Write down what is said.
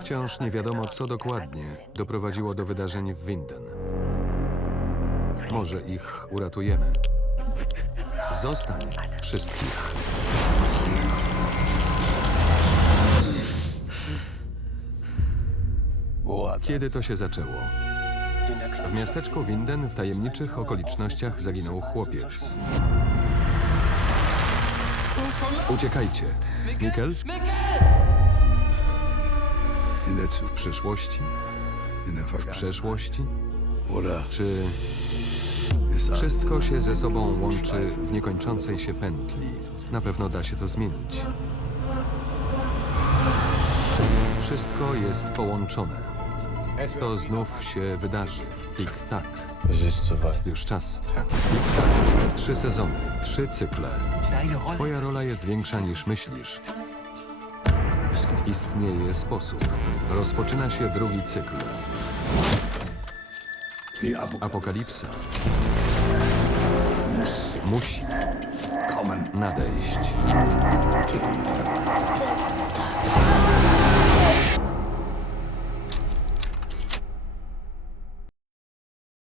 Wciąż nie wiadomo, co dokładnie doprowadziło do wydarzeń w Winden. Może ich uratujemy. Zostań wszystkich. Kiedy to się zaczęło? W miasteczku Winden w tajemniczych okolicznościach zaginął chłopiec. Uciekajcie. Mikkel? W przyszłości? W przeszłości? Czy wszystko się ze sobą łączy w niekończącej się pętli? Na pewno da się to zmienić. Wszystko jest połączone. To znów się wydarzy. Tik-tak. Już czas. Tik-tak. Trzy sezony, trzy cykle. Twoja rola jest większa niż myślisz. Istnieje sposób. Rozpoczyna się drugi cykl. Apokalipsa musi nadejść.